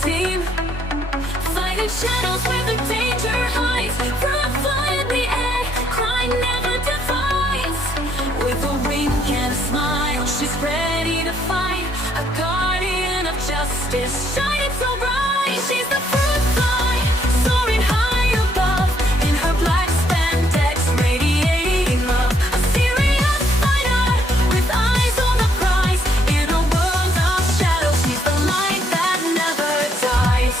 team, fighting shadows where the danger hides. Fruit fly in the air, crime never divides. With a wink and a smile, she's ready to fight. A guardian of justice, shining so bright. She's the fruit fly, soaring high above. In her black spandex, radiating love. A serious fighter, with eyes on the prize. In a world of shadows, she's the light that never dies.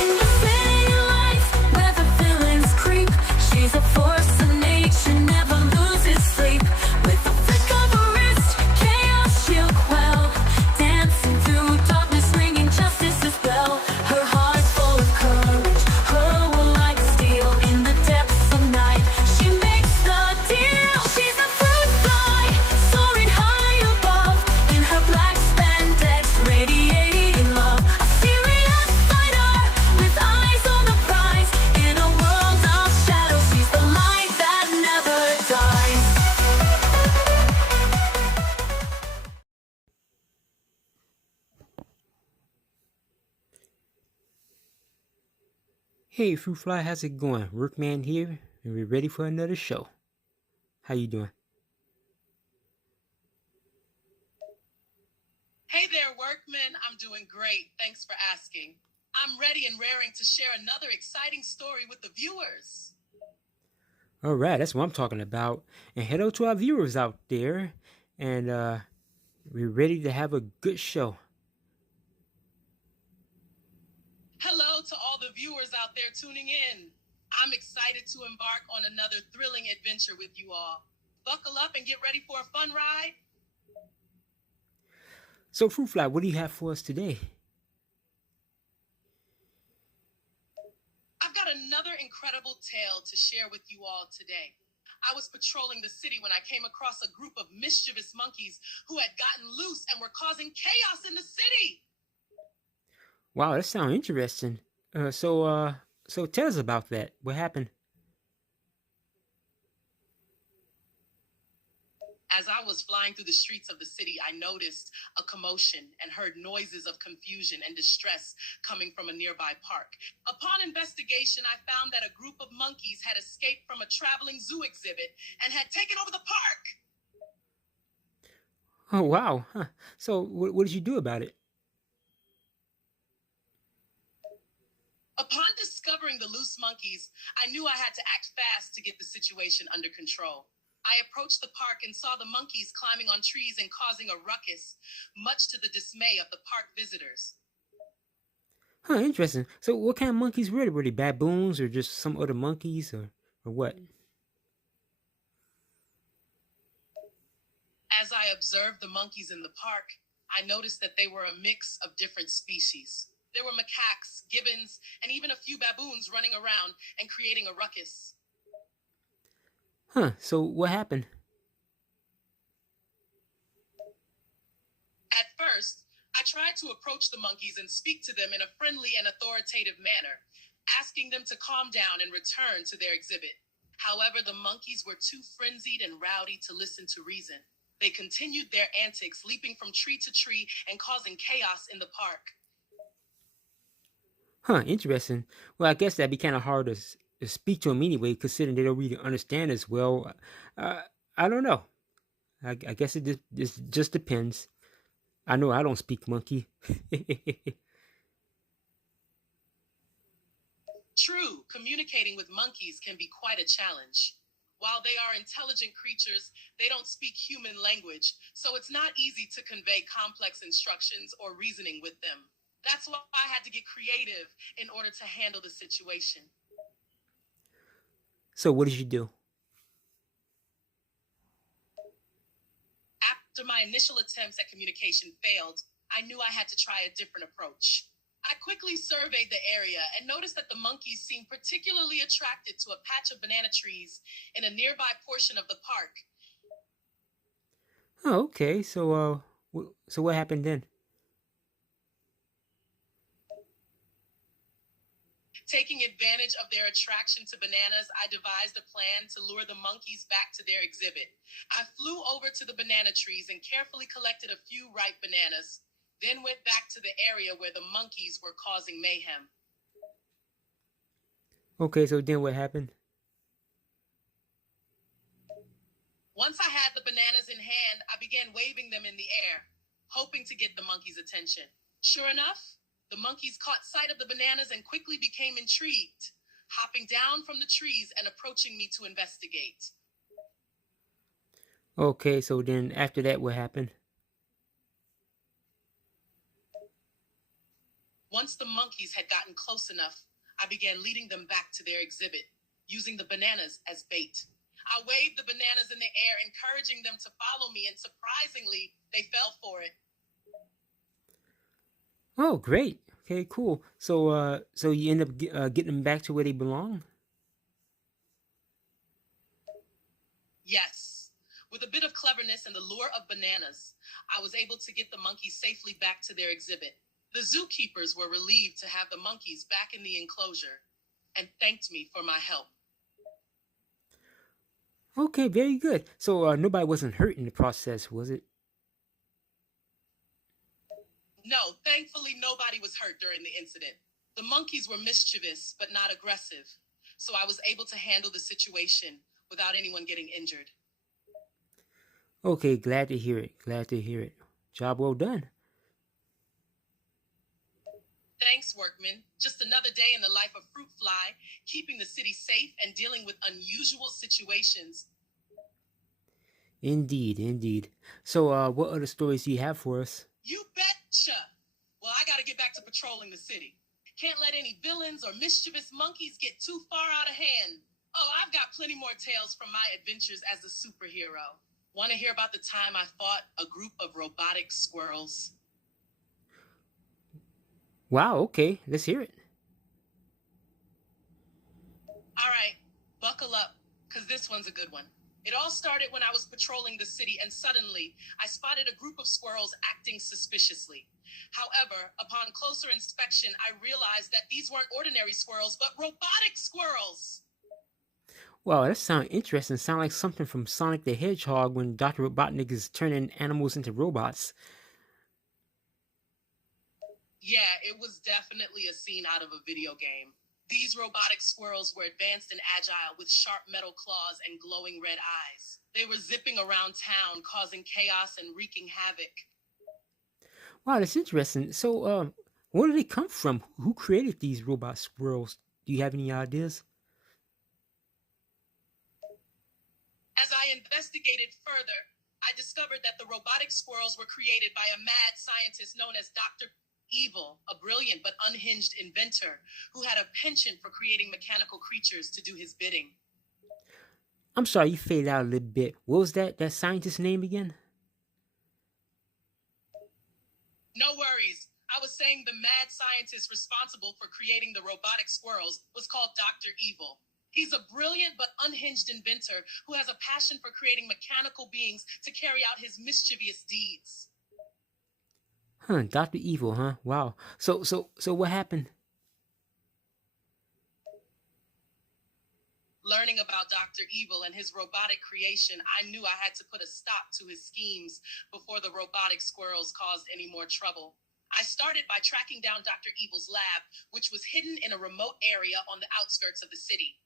In the city lights, where the villains creep, she's a force of nature, never loses sleep. With a flick of a wrist, chaos she'll quell. Dancing through darkness, ringing justice's bell. Her heart full of courage, her will like steel. In the depths of night, she makes the deal. She's a fruit fly, soaring high above. In her black spandex, radiating love. A serious fighter, with eyes on the prize. In a world of shadows, she's the light that never dies. Hey, Fruit Fly, how's it going? Rookman here, and we're ready for another show. How you doing? Hey there, workmen. I'm doing great. Thanks for asking. I'm ready and raring to share another exciting story with the viewers. All right, that's what I'm talking about. And hello to our viewers out there, and we're ready to have a good show. Hello to all the viewers out there tuning in. I'm excited to embark on another thrilling adventure with you all. Buckle up and get ready for a fun ride. So, Fruit Fly, what do you have for us today? I've got another incredible tale to share with you all today. I was patrolling the city when I came across a group of mischievous monkeys who had gotten loose and were causing chaos in the city. Wow, that sounds interesting. So tell us about that. What happened? As I was flying through the streets of the city, I noticed a commotion and heard noises of confusion and distress coming from a nearby park. Upon investigation, I found that a group of monkeys had escaped from a traveling zoo exhibit and had taken over the park. Oh, wow. Huh. So, what did you do about it? Upon discovering the loose monkeys, I knew I had to act fast to get the situation under control. I approached the park and saw the monkeys climbing on trees and causing a ruckus, much to the dismay of the park visitors. Huh, interesting. So, what kind of monkeys were they? Were they baboons or just some other monkeys or what? As I observed the monkeys in the park, I noticed that they were a mix of different species. There were macaques, gibbons, and even a few baboons running around and creating a ruckus. Huh, so what happened? At first, I tried to approach the monkeys and speak to them in a friendly and authoritative manner, asking them to calm down and return to their exhibit. However, the monkeys were too frenzied and rowdy to listen to reason. They continued their antics, leaping from tree to tree and causing chaos in the park. Huh, interesting. Well, I guess that'd be kind of hard to speak to them anyway, considering they don't really understand as well. I don't know. I guess it just depends. I know I don't speak monkey. True, communicating with monkeys can be quite a challenge. While they are intelligent creatures, they don't speak human language, so it's not easy to convey complex instructions or reasoning with them. That's why I had to get creative in order to handle the situation. So what did you do? After my initial attempts at communication failed, I knew I had to try a different approach. I quickly surveyed the area and noticed that the monkeys seemed particularly attracted to a patch of banana trees in a nearby portion of the park. Oh, okay. So what happened then? Taking advantage of their attraction to bananas, I devised a plan to lure the monkeys back to their exhibit. I flew over to the banana trees and carefully collected a few ripe bananas, then went back to the area where the monkeys were causing mayhem. Okay, so then what happened? Once I had the bananas in hand, I began waving them in the air, hoping to get the monkeys' attention. Sure enough, the monkeys caught sight of the bananas and quickly became intrigued, hopping down from the trees and approaching me to investigate. Okay, so then after that, what happened? Once the monkeys had gotten close enough, I began leading them back to their exhibit, using the bananas as bait. I waved the bananas in the air, encouraging them to follow me, and surprisingly, they fell for it. Oh, great. Okay, cool. So you end up getting them back to where they belong? Yes. With a bit of cleverness and the lure of bananas, I was able to get the monkeys safely back to their exhibit. The zookeepers were relieved to have the monkeys back in the enclosure and thanked me for my help. Okay, very good. So nobody wasn't hurt in the process, was it? No, thankfully, nobody was hurt during the incident. The monkeys were mischievous, but not aggressive, so I was able to handle the situation without anyone getting injured. Okay, glad to hear it. Glad to hear it. Job well done. Thanks, workmen. Just another day in the life of Fruit Fly, keeping the city safe and dealing with unusual situations. Indeed, indeed. So what other stories do you have for us? You betcha! Well, I gotta get back to patrolling the city. Can't let any villains or mischievous monkeys get too far out of hand. Oh, I've got plenty more tales from my adventures as a superhero. Want to hear about the time I fought a group of robotic squirrels? Wow, okay, let's hear it. All right, buckle up, because this one's a good one. It all started when I was patrolling the city, and suddenly I spotted a group of squirrels acting suspiciously. However, upon closer inspection, I realized that these weren't ordinary squirrels, but robotic squirrels. Wow, that sounds interesting. Sound like something from Sonic the Hedgehog when Dr. Robotnik is turning animals into robots. Yeah, it was definitely a scene out of a video game. These robotic squirrels were advanced and agile with sharp metal claws and glowing red eyes. They were zipping around town, causing chaos and wreaking havoc. Wow, that's interesting. So where did they come from? Who created these robot squirrels? Do you have any ideas? As I investigated further, I discovered that the robotic squirrels were created by a mad scientist known as Dr. Evil, a brilliant but unhinged inventor who had a penchant for creating mechanical creatures to do his bidding. I'm sorry, you faded out a little bit. What was that scientist's name again? No worries. I was saying the mad scientist responsible for creating the robotic squirrels was called Dr. Evil. He's a brilliant but unhinged inventor who has a passion for creating mechanical beings to carry out his mischievous deeds. Huh, Dr. Evil, huh? Wow. So what happened? Learning about Dr. Evil and his robotic creation, I knew I had to put a stop to his schemes before the robotic squirrels caused any more trouble. I started by tracking down Dr. Evil's lab, which was hidden in a remote area on the outskirts of the city.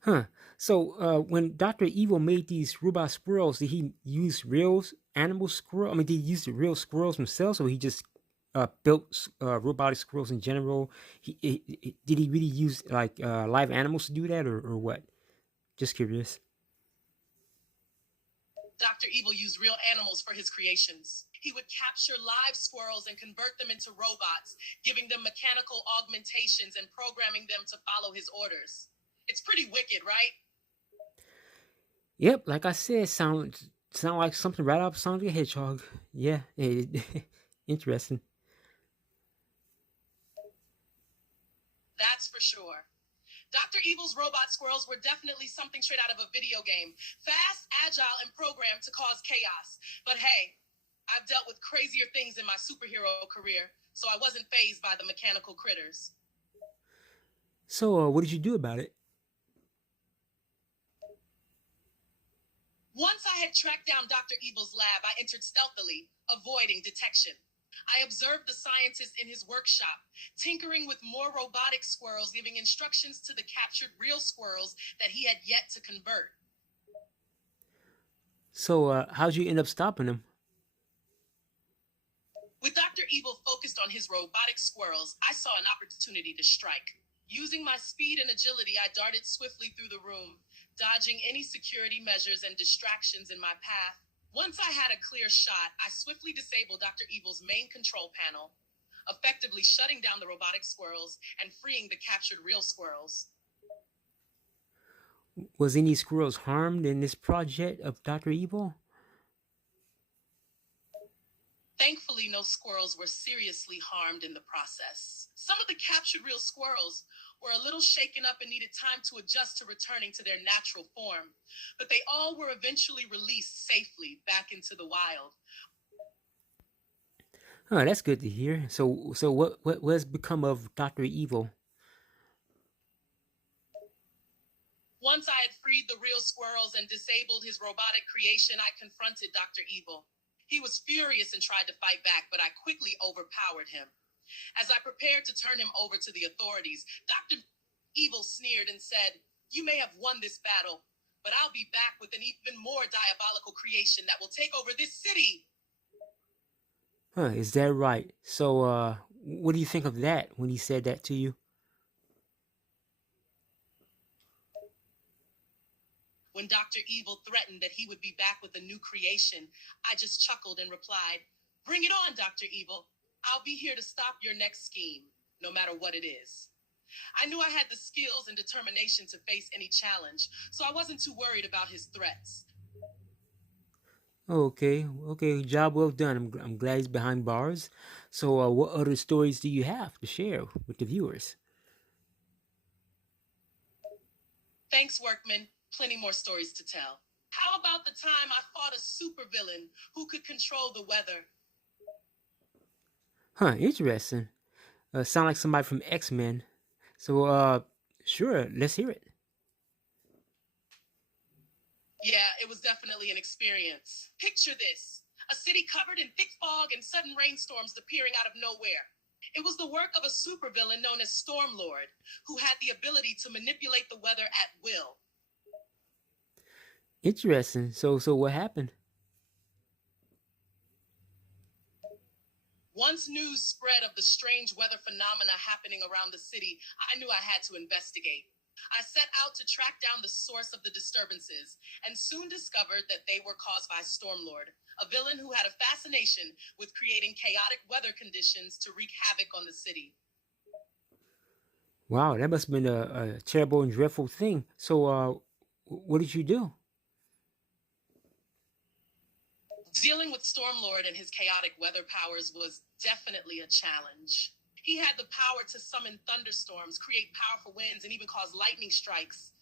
Huh. So when Dr. Evil made these robot squirrels, did he use real animal squirrel? I mean, did he use the real squirrels himself, or he just built robotic squirrels in general? Did he really use like live animals to do that, or what? Just curious. Dr. Evil used real animals for his creations. He would capture live squirrels and convert them into robots, giving them mechanical augmentations and programming them to follow his orders. It's pretty wicked, right? Yep, like I said, sound like something right off Sonic the Hedgehog. Yeah, interesting. That's for sure. Dr. Evil's robot squirrels were definitely something straight out of a video game. Fast, agile, and programmed to cause chaos. But hey, I've dealt with crazier things in my superhero career, so I wasn't fazed by the mechanical critters. So, what did you do about it? Once I had tracked down Dr. Evil's lab, I entered stealthily, avoiding detection. I observed the scientist in his workshop, tinkering with more robotic squirrels, giving instructions to the captured real squirrels that he had yet to convert. So, how'd you end up stopping him? With Dr. Evil focused on his robotic squirrels, I saw an opportunity to strike. Using my speed and agility, I darted swiftly through the room, dodging any security measures and distractions in my path. Once I had a clear shot, I swiftly disabled Dr. Evil's main control panel, effectively shutting down the robotic squirrels and freeing the captured real squirrels. Was any squirrels harmed in this project of Dr. Evil? Thankfully, no squirrels were seriously harmed in the process. Some of the captured real squirrels were a little shaken up and needed time to adjust to returning to their natural form, but they all were eventually released safely back into the wild. Oh, that's good to hear. So what has become of Dr. Evil? Once I had freed the real squirrels and disabled his robotic creation, I confronted Dr. Evil. He was furious and tried to fight back, but I quickly overpowered him. As I prepared to turn him over to the authorities, Dr. Evil sneered and said, "You may have won this battle, but I'll be back with an even more diabolical creation that will take over this city." Huh, is that right? So, what do you think of that when he said that to you? When Dr. Evil threatened that he would be back with a new creation, I just chuckled and replied, "Bring it on, Dr. Evil. I'll be here to stop your next scheme, no matter what it is." I knew I had the skills and determination to face any challenge, so I wasn't too worried about his threats. Okay, job well done. I'm glad he's behind bars. So, what other stories do you have to share with the viewers? Thanks, Workman. Plenty more stories to tell. How about the time I fought a supervillain who could control the weather? Huh, interesting. Sound like somebody from X-Men. So, sure, let's hear it. Yeah, it was definitely an experience. Picture this: a city covered in thick fog and sudden rainstorms appearing out of nowhere. It was the work of a supervillain known as Stormlord, who had the ability to manipulate the weather at will. Interesting. So what happened? Once news spread of the strange weather phenomena happening around the city, I knew I had to investigate. I set out to track down the source of the disturbances and soon discovered that they were caused by Stormlord, a villain who had a fascination with creating chaotic weather conditions to wreak havoc on the city. Wow, that must have been a terrible and dreadful thing. So, what did you do? Dealing with Stormlord and his chaotic weather powers was definitely a challenge. He had the power to summon thunderstorms, create powerful winds, and even cause lightning strikes.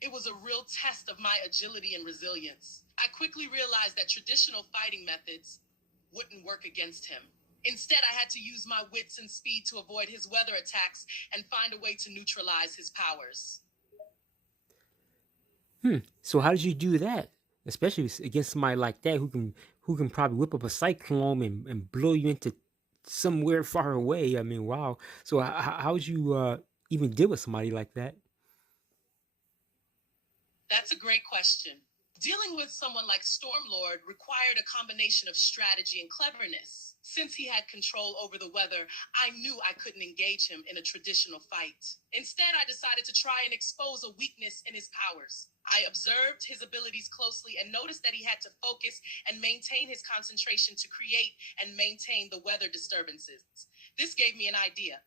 It was a real test of my agility and resilience. I quickly realized that traditional fighting methods wouldn't work against him. Instead, I had to use my wits and speed to avoid his weather attacks and find a way to neutralize his powers. So how did you do that? Especially against somebody like that who can probably whip up a cyclone and blow you into somewhere far away. I mean, wow. So how'd you even deal with somebody like that? That's a great question. Dealing with someone like Stormlord required a combination of strategy and cleverness. Since he had control over the weather, I knew I couldn't engage him in a traditional fight. Instead, I decided to try and expose a weakness in his powers. I observed his abilities closely and noticed that he had to focus and maintain his concentration to create and maintain the weather disturbances. This gave me an idea.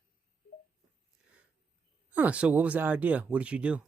Huh, so what was the idea? What did you do?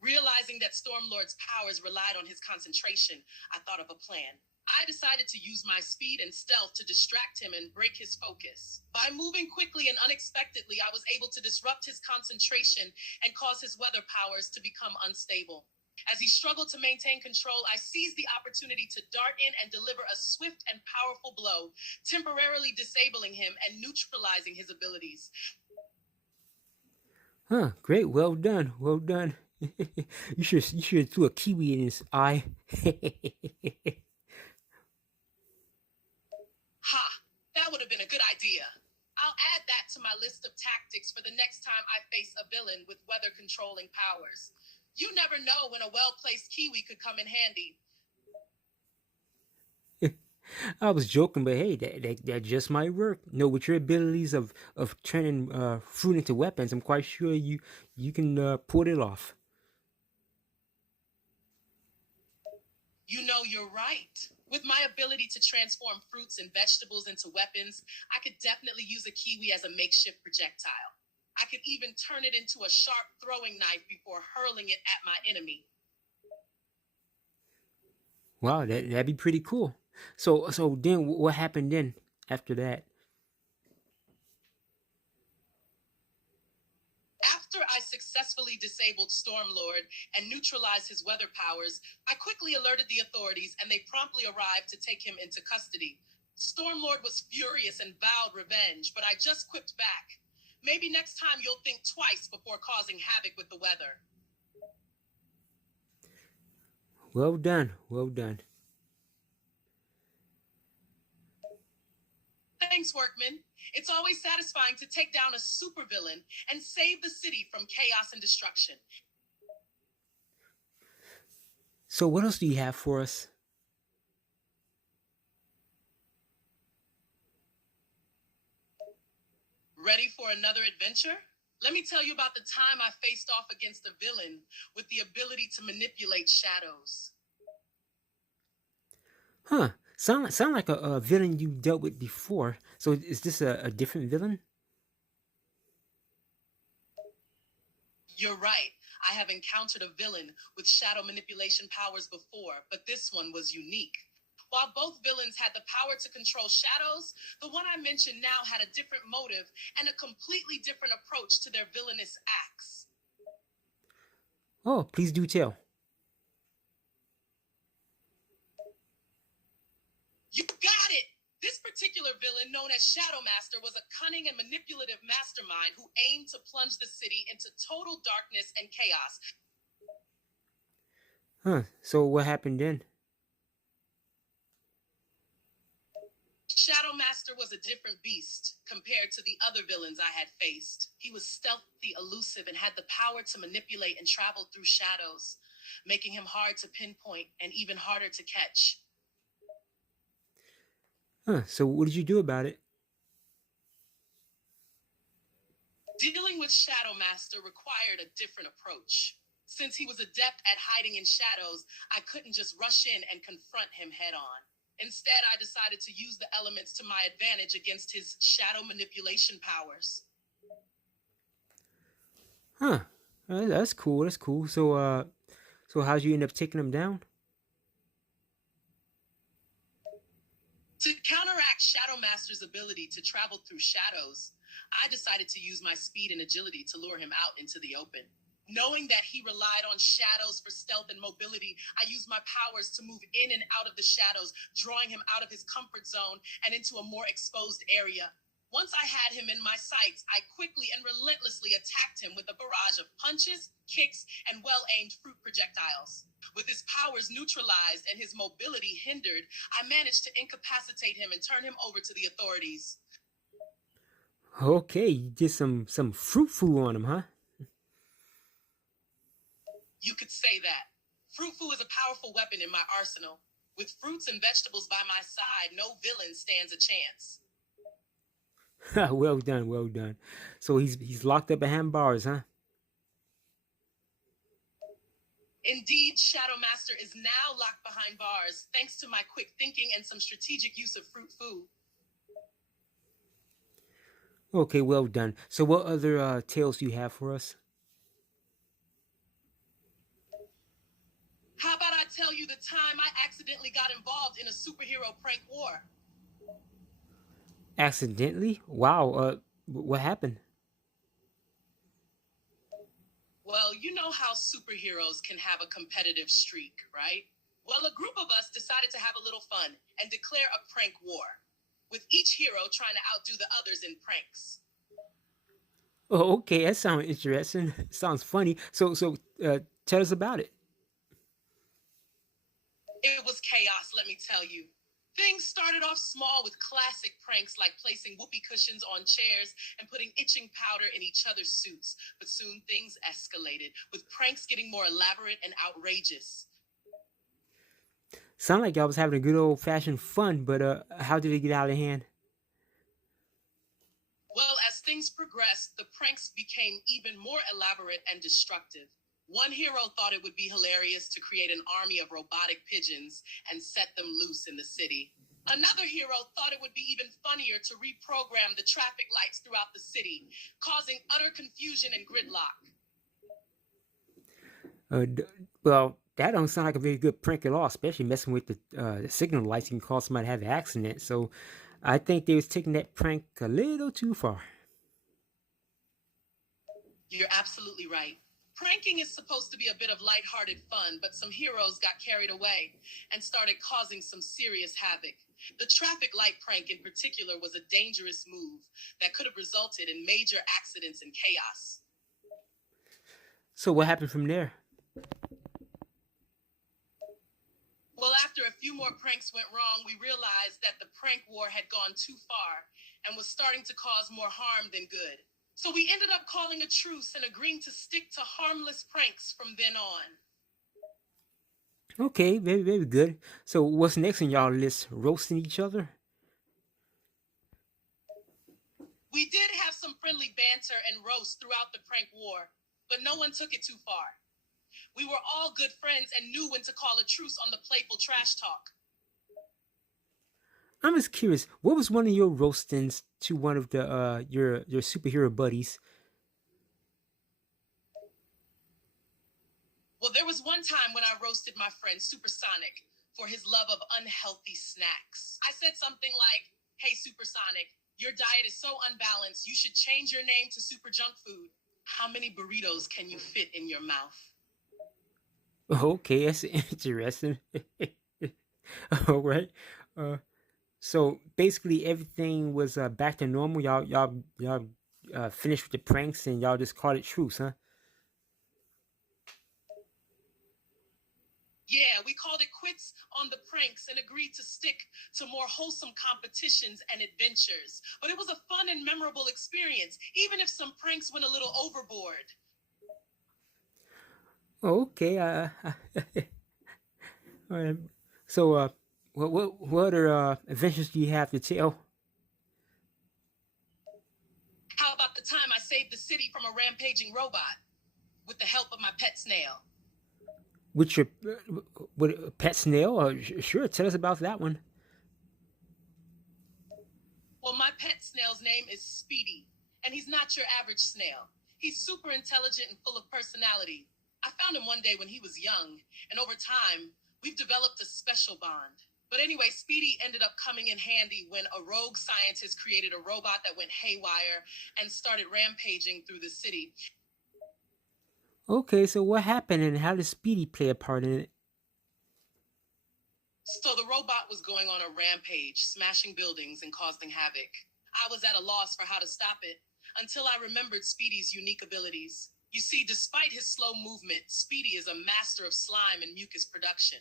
Realizing that Stormlord's powers relied on his concentration, I thought of a plan. I decided to use my speed and stealth to distract him and break his focus. By moving quickly and unexpectedly, I was able to disrupt his concentration and cause his weather powers to become unstable. As he struggled to maintain control, I seized the opportunity to dart in and deliver a swift and powerful blow, temporarily disabling him and neutralizing his abilities. Huh, great, well done, well done. You should threw a kiwi in his eye. Ha! That would have been a good idea. I'll add that to my list of tactics for the next time I face a villain with weather controlling powers. You never know when a well-placed kiwi could come in handy. I was joking, but hey, that just might work. No, with your abilities of turning fruit into weapons, I'm quite sure you can pull it off. You know, you're right. With my ability to transform fruits and vegetables into weapons, I could definitely use a kiwi as a makeshift projectile. I could even turn it into a sharp throwing knife before hurling it at my enemy. Wow, that'd be pretty cool. So then what happened then after that? After I successfully disabled Stormlord and neutralized his weather powers, I quickly alerted the authorities and they promptly arrived to take him into custody. Stormlord was furious and vowed revenge, but I just quipped back. Maybe next time you'll think twice before causing havoc with the weather. Well done, well done. Thanks, Workman. It's always satisfying to take down a supervillain and save the city from chaos and destruction. So what else do you have for us? Ready for another adventure? Let me tell you about the time I faced off against a villain with the ability to manipulate shadows. Huh? Sound like a villain you dealt with before. So is this a different villain? You're right. I have encountered a villain with shadow manipulation powers before, but this one was unique. While both villains had the power to control shadows, the one I mentioned now had a different motive and a completely different approach to their villainous acts. Oh, please do tell. You got it! This particular villain, known as Shadow Master, was a cunning and manipulative mastermind who aimed to plunge the city into total darkness and chaos. Huh? So what happened then? Shadow Master was a different beast compared to the other villains I had faced. He was stealthy, elusive, and had the power to manipulate and travel through shadows, making him hard to pinpoint and even harder to catch. Huh? So what did you do about it? Dealing with Shadow Master required a different approach. Since he was adept at hiding in shadows, I couldn't just rush in and confront him head on. Instead, I decided to use the elements to my advantage against his shadow manipulation powers. Huh? That's cool. That's cool. So how'd you end up taking him down? To counteract Shadow Master's ability to travel through shadows, I decided to use my speed and agility to lure him out into the open. Knowing that he relied on shadows for stealth and mobility, I used my powers to move in and out of the shadows, drawing him out of his comfort zone and into a more exposed area. Once I had him in my sights, I quickly and relentlessly attacked him with a barrage of punches, kicks, and well-aimed fruit projectiles. With his powers neutralized and his mobility hindered, I managed to incapacitate him and turn him over to the authorities. Okay, you did some fruit foo on him, huh? You could say that. Fruit foo is a powerful weapon in my arsenal. With fruits and vegetables by my side, no villain stands a chance. Well done, well done. So he's locked up behind bars, huh? Indeed, Shadow Master is now locked behind bars, thanks to my quick thinking and some strategic use of fruit foo. Okay, well done. So what other tales do you have for us? How about I tell you the time I accidentally got involved in a superhero prank war? Accidentally? Wow. What happened? Well, you know how superheroes can have a competitive streak, right? Well, a group of us decided to have a little fun and declare a prank war, with each hero trying to outdo the others in pranks. Oh, okay, that sounds interesting. Sounds funny. So, tell us about it. It was chaos, let me tell you. Things started off small with classic pranks like placing whoopee cushions on chairs and putting itching powder in each other's suits. But soon things escalated, with pranks getting more elaborate and outrageous. Sound like y'all was having a good old fashioned fun, but how did it get out of hand? Well, as things progressed, the pranks became even more elaborate and destructive. One hero thought it would be hilarious to create an army of robotic pigeons and set them loose in the city. Another hero thought it would be even funnier to reprogram the traffic lights throughout the city, causing utter confusion and gridlock. Well, that don't sound like a very good prank at all, especially messing with the signal lights can cause somebody to have an accident. So, I think they was taking that prank a little too far. You're absolutely right. Pranking is supposed to be a bit of lighthearted fun, but some heroes got carried away and started causing some serious havoc. The traffic light prank in particular was a dangerous move that could have resulted in major accidents and chaos. So, what happened from there? Well, after a few more pranks went wrong, we realized that the prank war had gone too far and was starting to cause more harm than good. So we ended up calling a truce and agreeing to stick to harmless pranks from then on. Okay, very, very good. So, what's next on y'all list? Roasting each other? We did have some friendly banter and roast throughout the prank war, but no one took it too far. We were all good friends and knew when to call a truce on the playful trash talk. I'm just curious. What was one of your roastings to one of the your superhero buddies? Well, there was one time when I roasted my friend Supersonic for his love of unhealthy snacks. I said something like, "Hey, Supersonic, your diet is so unbalanced, you should change your name to Super Junk Food. How many burritos can you fit in your mouth?" Okay, that's interesting. All right. Uh, so basically everything was back to normal. Y'all finished with the pranks and y'all just called it truce, huh? Yeah, we called it quits on the pranks and agreed to stick to more wholesome competitions and adventures. But it was a fun and memorable experience, even if some pranks went a little overboard. Okay. All right. So what other adventures do you have to tell? How about the time I saved the city from a rampaging robot with the help of my pet snail? With your with a pet snail? Sure, tell us about that one. Well, my pet snail's name is Speedy, and he's not your average snail. He's super intelligent and full of personality. I found him one day when he was young, and over time, we've developed a special bond. But anyway, Speedy ended up coming in handy when a rogue scientist created a robot that went haywire and started rampaging through the city. Okay, so what happened and how did Speedy play a part in it? So the robot was going on a rampage, smashing buildings and causing havoc. I was at a loss for how to stop it until I remembered Speedy's unique abilities. You see, despite his slow movement, Speedy is a master of slime and mucus production.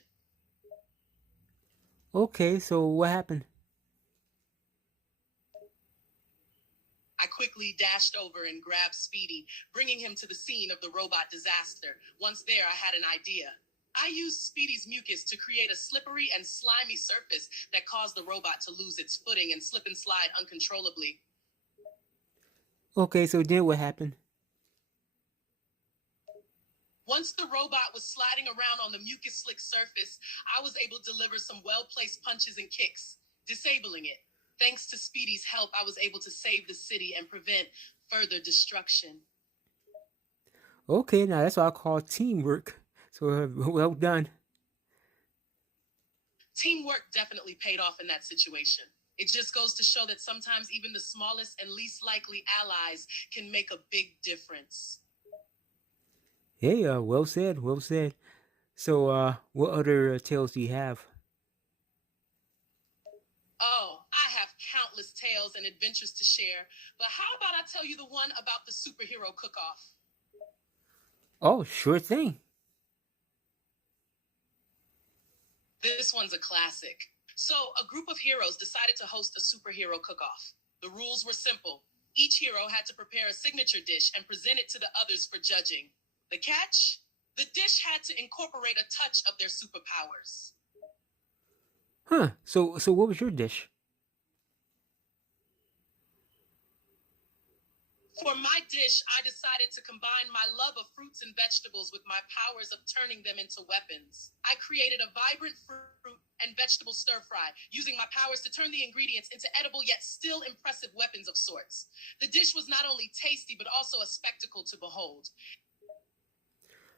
Okay, so what happened? I quickly dashed over and grabbed Speedy, bringing him to the scene of the robot disaster. Once there, I had an idea. I used Speedy's mucus to create a slippery and slimy surface that caused the robot to lose its footing and slip and slide uncontrollably. Okay, so then what happened? Once the robot was sliding around on the mucus slick surface, I was able to deliver some well-placed punches and kicks, disabling it. Thanks to Speedy's help, I was able to save the city and prevent further destruction. Okay, now that's what I call teamwork. So well done. Teamwork definitely paid off in that situation. It just goes to show that sometimes even the smallest and least likely allies can make a big difference. Hey, well said, well said. So, what other tales do you have? Oh, I have countless tales and adventures to share, but how about I tell you the one about the superhero cook off? Oh, sure thing. This one's a classic. So, a group of heroes decided to host a superhero cook off. The rules were simple. Each hero had to prepare a signature dish and present it to the others for judging. The catch? The dish had to incorporate a touch of their superpowers. Huh. So what was your dish? For my dish, I decided to combine my love of fruits and vegetables with my powers of turning them into weapons. I created a vibrant fruit and vegetable stir fry, using my powers to turn the ingredients into edible yet still impressive weapons of sorts. The dish was not only tasty, but also a spectacle to behold.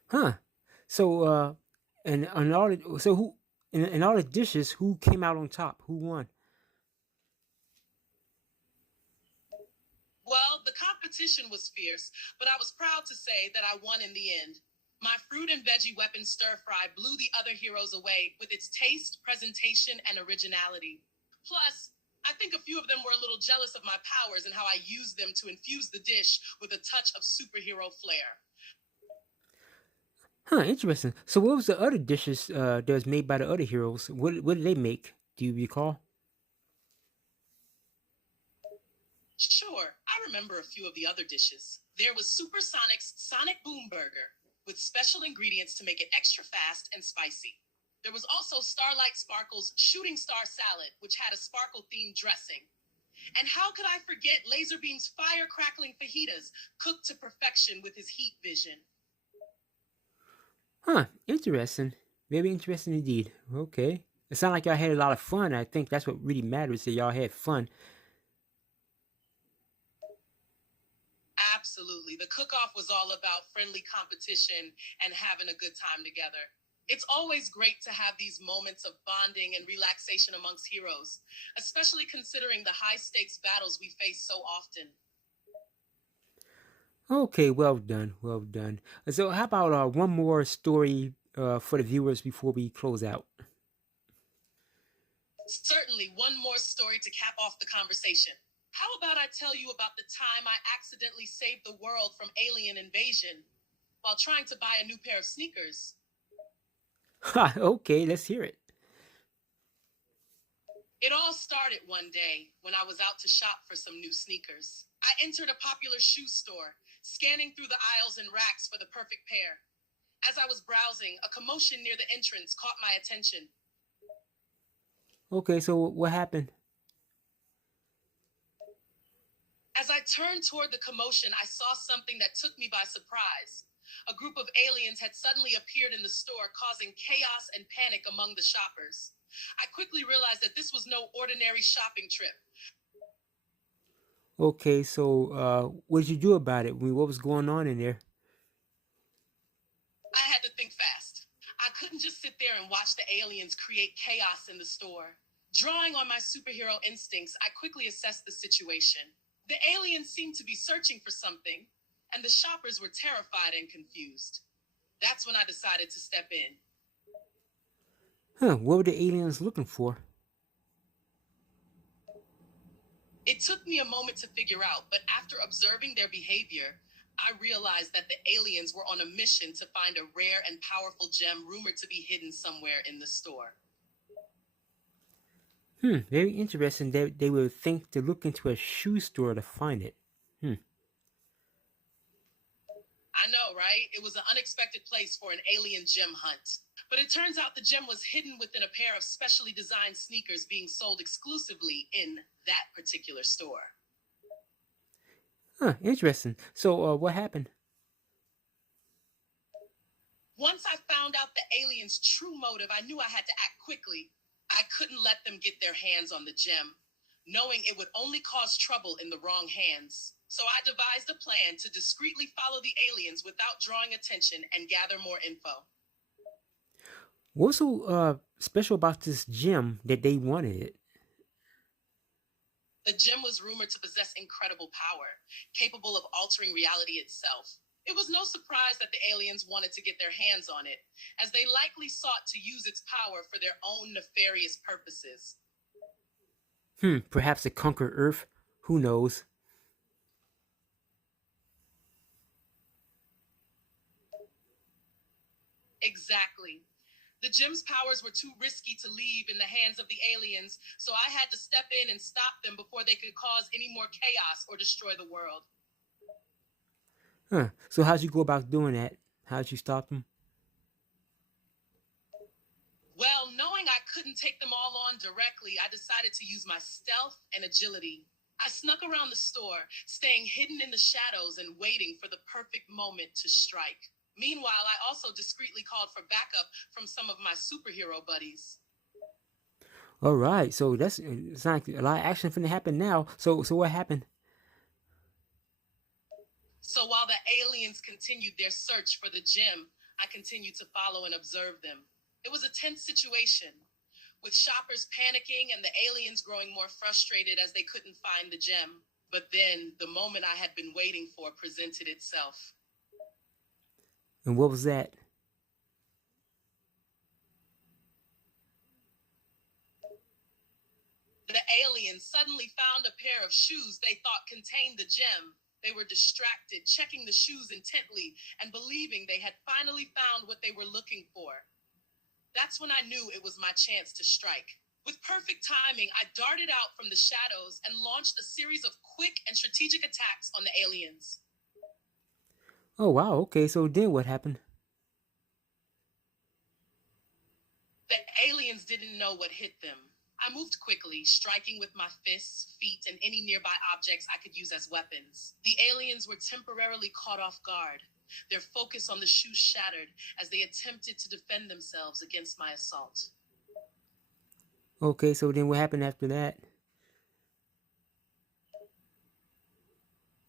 Huh. So, and all the, so who in all the dishes, who came out on top? Who won? Well, the competition was fierce, but I was proud to say that I won in the end. My fruit and veggie weapon stir fry blew the other heroes away with its taste, presentation, and originality. Plus, I think a few of them were a little jealous of my powers and how I used them to infuse the dish with a touch of superhero flair. Huh. Interesting. So, what was the other dishes that was made by the other heroes? What did they make? Do you recall? Sure, I remember a few of the other dishes. There was Supersonic's Sonic Boom Burger, with special ingredients to make it extra fast and spicy. There was also Starlight Sparkle's Shooting Star Salad, which had a sparkle themed dressing. And how could I forget Laserbeam's fire crackling fajitas, cooked to perfection with his heat vision? Huh. Interesting. Very interesting indeed. Okay. It sounded like y'all had a lot of fun. I think that's what really matters. That y'all had fun. Absolutely. The cook off was all about friendly competition and having a good time together. It's always great to have these moments of bonding and relaxation amongst heroes, especially considering the high stakes battles we face so often. Okay. Well done. Well done. So, how about one more story for the viewers before we close out? Certainly, one more story to cap off the conversation. How about I tell you about the time I accidentally saved the world from alien invasion while trying to buy a new pair of sneakers? Ha. Okay. Let's hear it. It all started one day when I was out to shop for some new sneakers. I entered a popular shoe store, scanning through the aisles and racks for the perfect pair. As I was browsing, a commotion near the entrance caught my attention. Okay. So, what happened? As I turned toward the commotion, I saw something that took me by surprise. A group of aliens had suddenly appeared in the store, causing chaos and panic among the shoppers. I quickly realized that this was no ordinary shopping trip. Okay. So, what did you do about it? I mean, what was going on in there? I had to think fast. I couldn't just sit there and watch the aliens create chaos in the store. Drawing on my superhero instincts, I quickly assessed the situation. The aliens seemed to be searching for something, and the shoppers were terrified and confused. That's when I decided to step in. Huh? What were the aliens looking for? It took me a moment to figure out, but after observing their behavior, I realized that the aliens were on a mission to find a rare and powerful gem rumored to be hidden somewhere in the store. Very interesting. They would think to look into a shoe store to find it. I know, right? It was an unexpected place for an alien gem hunt. But it turns out the gem was hidden within a pair of specially designed sneakers being sold exclusively in that particular store. Huh, interesting. So, what happened? Once I found out the aliens' true motive, I knew I had to act quickly. I couldn't let them get their hands on the gem, knowing it would only cause trouble in the wrong hands. So I devised a plan to discreetly follow the aliens without drawing attention and gather more info. What's so special about this gem that they wanted it? The gem was rumored to possess incredible power, capable of altering reality itself. It was no surprise that the aliens wanted to get their hands on it, as they likely sought to use its power for their own nefarious purposes. Perhaps to conquer Earth. Who knows? Exactly. The gem's powers were too risky to leave in the hands of the aliens, so I had to step in and stop them before they could cause any more chaos or destroy the world. So how'd you go about doing that? How'd you stop them? Well, knowing I couldn't take them all on directly, I decided to use my stealth and agility. I snuck around the store, staying hidden in the shadows and waiting for the perfect moment to strike. Meanwhile, I also discreetly called for backup from some of my superhero buddies. All right, so it's like a lot of action finna happen now. So what happened? So while the aliens continued their search for the gem, I continued to follow and observe them. It was a tense situation, with shoppers panicking and the aliens growing more frustrated as they couldn't find the gem. But then, the moment I had been waiting for presented itself. And what was that? The aliens suddenly found a pair of shoes they thought contained the gem. They were distracted, checking the shoes intently and believing they had finally found what they were looking for. That's when I knew it was my chance to strike. With perfect timing, I darted out from the shadows and launched a series of quick and strategic attacks on the aliens. Oh wow, okay, so then what happened? The aliens didn't know what hit them. I moved quickly, striking with my fists, feet, and any nearby objects I could use as weapons. The aliens were temporarily caught off guard, their focus on the shoes shattered as they attempted to defend themselves against my assault. Okay, so then what happened after that?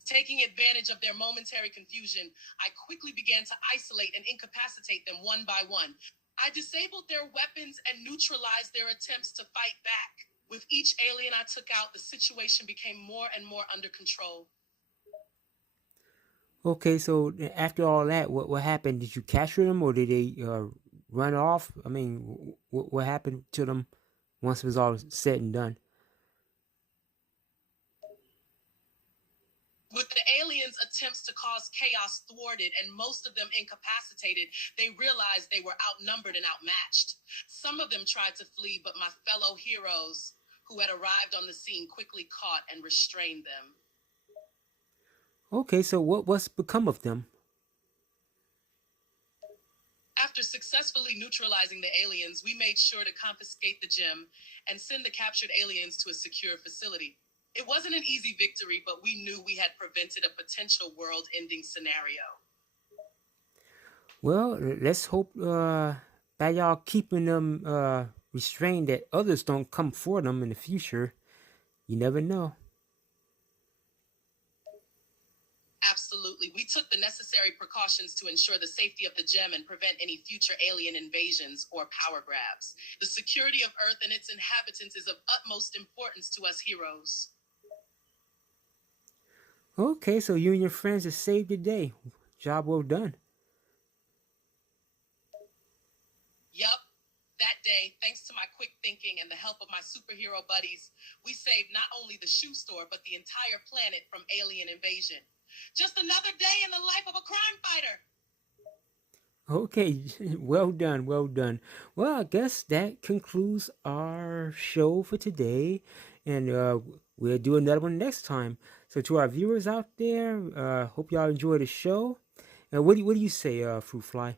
Taking advantage of their momentary confusion, I quickly began to isolate and incapacitate them one by one. I disabled their weapons and neutralized their attempts to fight back. With each alien I took out, the situation became more and more under control. Okay, so after all that, what happened? Did you capture them or did they run off? I mean, what happened to them once it was all said and done? With the aliens' attempts to cause chaos thwarted and most of them incapacitated, they realized they were outnumbered and outmatched. Some of them tried to flee, but my fellow heroes who had arrived on the scene quickly caught and restrained them. Okay, so what's become of them? After successfully neutralizing the aliens, we made sure to confiscate the gem and send the captured aliens to a secure facility. It wasn't an easy victory, but we knew we had prevented a potential world-ending scenario. Well, let's hope by y'all keeping them restrained that others don't come for them in the future. You never know. Absolutely. We took the necessary precautions to ensure the safety of the gem and prevent any future alien invasions or power grabs. The security of Earth and its inhabitants is of utmost importance to us heroes. Okay, so you and your friends have saved the day. Job well done. Yup. That day, thanks to my quick thinking and the help of my superhero buddies, we saved not only the shoe store, but the entire planet from alien invasion. Just another day in the life of a crime fighter. Okay, well done, well done. Well, I guess that concludes our show for today, and we'll do another one next time. So to our viewers out there, hope y'all enjoy the show. And what do you say, Fruit Fly?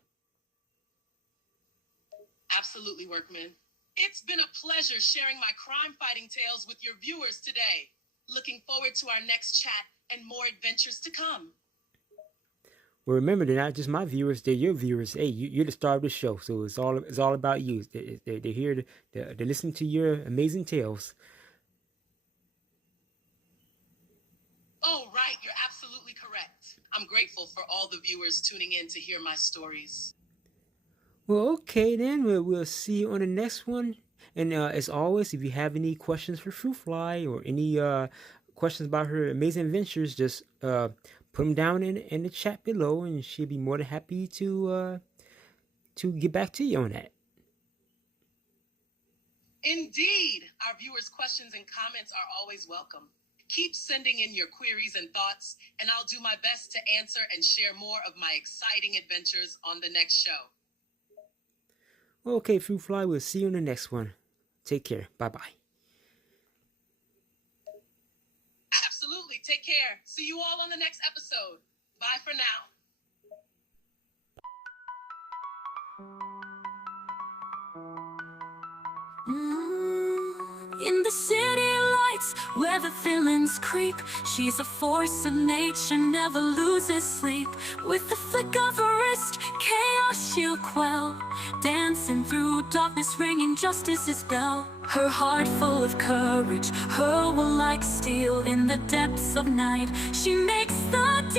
Absolutely, Workman. It's been a pleasure sharing my crime-fighting tales with your viewers today. Looking forward to our next chat and more adventures to come. Well, remember, they're not just my viewers; they're your viewers. Hey, you're the star of the show, so it's all about you. They're here to listen to your amazing tales. Oh, right. You're absolutely correct. I'm grateful for all the viewers tuning in to hear my stories. Well, okay then. We'll see you on the next one. And as always, if you have any questions for Fruit Fly or any questions about her amazing adventures, just put them down in the chat below, and she'll be more than happy to get back to you on that. Indeed, our viewers' questions and comments are always welcome. Keep sending in your queries and thoughts, and I'll do my best to answer and share more of my exciting adventures on the next show. Okay, Fruit Fly, we'll see you in the next one. Take care. Bye-bye. Absolutely. Take care. See you all on the next episode. Bye for now. In the city lights, where the villains creep, she's a force of nature, never loses sleep. With the flick of her wrist, chaos she'll quell, dancing through darkness, ringing justice's bell. Her heart full of courage, her will like steel in the depths of night. She makes the